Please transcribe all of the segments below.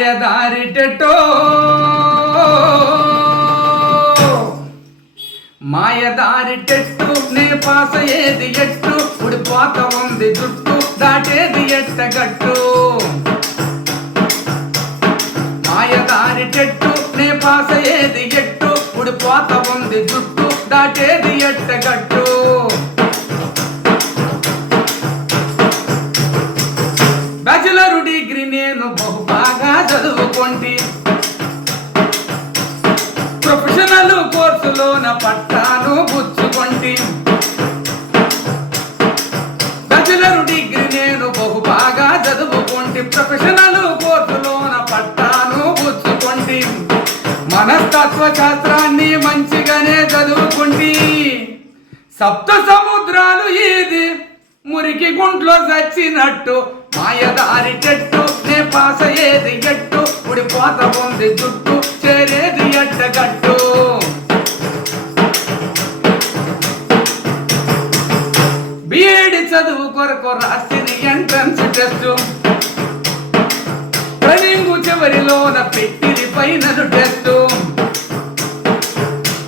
మాయదారి టెట్టో మాయదారి టెట్టు నే పాస ఏది ఎట్టు ఉడిపోత ఉంది జుట్టు దాటేది ఎట్టగట్టు మాయదారి టెట్టు నే పాస ఏది ఎట్టు ఉడిపోత ఉంది జుట్టు దాటేది ఎట్టగట్టు బ్యాచిలర్ డిగ్రీ నేను బహు బాగా చదువుకొంటి ప్రొఫెషనల్ కోర్సులోన పట్టాను పుచ్చుకొంటి బ్యాచిలర్ డిగ్రీ నేను బహు బాగా చదువుకొంటి ప్రొఫెషనల్ కోర్సులోన పట్టాను పుచ్చుకొంటి మనస్తత్వ శాస్త్రాన్ని మంచిగానే చదువుకుంటి సప్త సముద్రాలు ఏది మురికి గుంట్లో చచ్చినట్టు మాయదారి టెట్టు నే పాస ఏది ఎట్టు ఉడిపోత ఉంది జుట్టు చేరేది ఎట్టగట్టు బిఏడి చదువు కొరకు రాసిన ఎంట్రన్స్ టెస్ట్ ట్రైనింగ్ చివరిలోన పెట్టిది ఫైనల్ టెస్ట్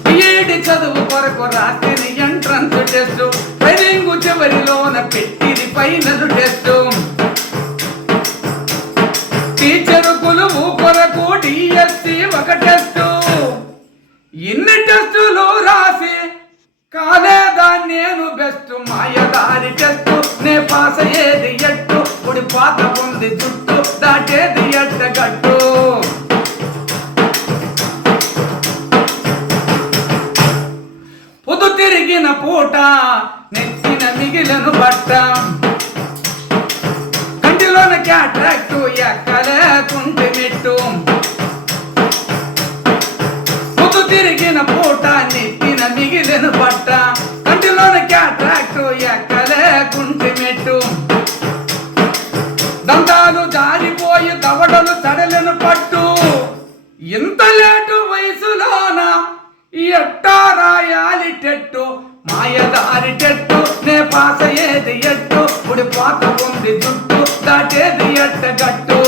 బిఏడి చదువు కొరకు రాసిన ఎంట్రన్స్ టెస్ట్ ట్రైనింగ్ చివరిలోన పెట్టిది ఫైనల్ టెస్ట్ టీచరు కొలువు కొరకు డిఎస్సి ఒక టెస్ట్ ఇన్ని టెస్టులు రాసి కాలేదా నేను బెస్ట్ మాయదారి టెస్ట్ నే పాస ఏది ఎట్టు ఉడిపోత ఉంది జుట్టు దాటేది ఎట్టగట్టు పొద్దు తిరిగిన పూట నెత్తిన మిగిలిన బట్ట కంటిలోన క్యాట్రాక్టు ఎక్కలేకుంటే నెట్టు పొద్దు తిరిగిన పూట నెత్తిన మిగిలిన బట్ట కంటిలోన క్యాట్రాక్టు ఎక్కలేకుంటే మెట్టు దంతాలు జారిపోయి దవడలు సడలను పట్టు ఇంత లేటు వయసులోన ఎట్టా రాయాలి టెట్టు మాయదారి టెట్టు నే పాస ఏది ఎట్టు ఉడిపోత ఉంది జుట్టు దాటేది ఎట్టగట్టు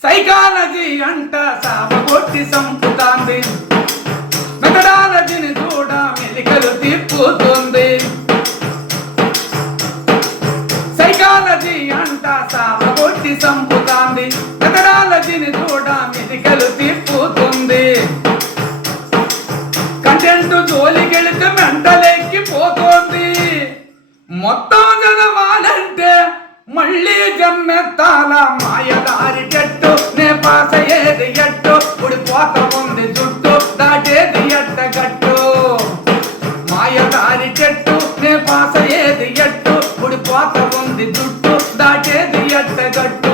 సైకాలజీ అంట సామగొట్టి సంపుతాంది మెథడాలజీని చూడ మెలికలు తిప్పుతుంది సైకాలజీ అంట సామగొట్టి సంపుతాంది మెథడాలజీని చూడ మెలికలు తిప్పుతుంది కంటెంట్ జోలికెళితే మెంటలెక్కిపోతుంది మొత్తం చదవాలంటే మళ్ళీ జమ్మెత్తాల మాయదారి టెట్టు నే పాస ఏది ఎట్టు ఉడిపోత ఉంది జుట్టు దాటేది ఎట్టగట్టు మాయదారి టెట్టు నే పాస ఏది ఎట్టు ఉడిపోత ఉంది జుట్టు దాటేది ఎట్టగట్టు